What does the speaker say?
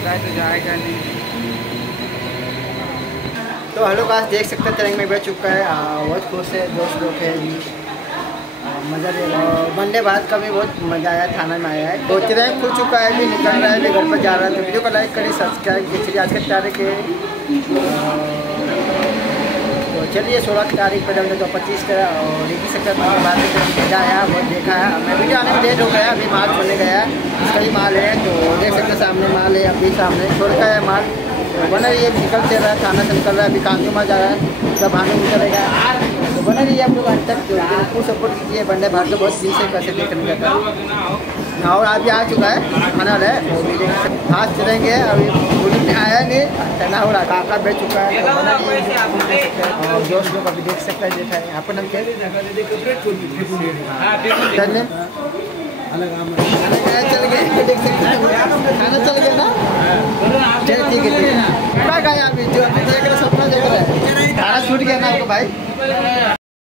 बताए तो जाएगा नहीं। तो हेलो गाइस, देख सकते हैं तरंग में बैठ चुका है। बहुत खुश है, दोस्त लोग है। मज़ा ले रहा है। वंदे भारत का भी बहुत मज़ा आया, थाना में आया है। तो तरंग खुल चुका है, अभी निकल रहा है, घर पर जा रहा है। तो वीडियो को लाइक करें, सब्सक्राइब कीजिए। आज की तारीख है तो चलिए 16 तारीख पर जब 25 का और 21 सेक्टर बाद मज़ा आया, बहुत देखा है। मैं वीडियो आने में लेट हो गया, अभी माल छोड़ने गया, इसका ही माल है। तो देख सकते सामने माल है, अभी सामने छोड़ का है माल। बना रही है, निकल चल रहा है, थाना से निकल रहा है, अभी कांजूमा जा रहा है, जब भागे निकलेगा। तो बना रही है आप लोग अंत तक, तो सपोर्ट कीजिए। वंदे भारत को बहुत दिन से कैसे देखने का था। और अभी आ चुका है खाना है, हाथ चलेंगे। अभी बुलेट में आया नहीं, तना हो रहा, काका बेच चुका है। और दोस्त लोग अभी देख सकते हैं, देखा है यहाँ पर। हम चल गए, देख सकते हैं खाना चल गया ना। ठीक है, अभी जो अभी देख रहे सपना देख रहे हैं, खाना छूट गया ना आपको भाई।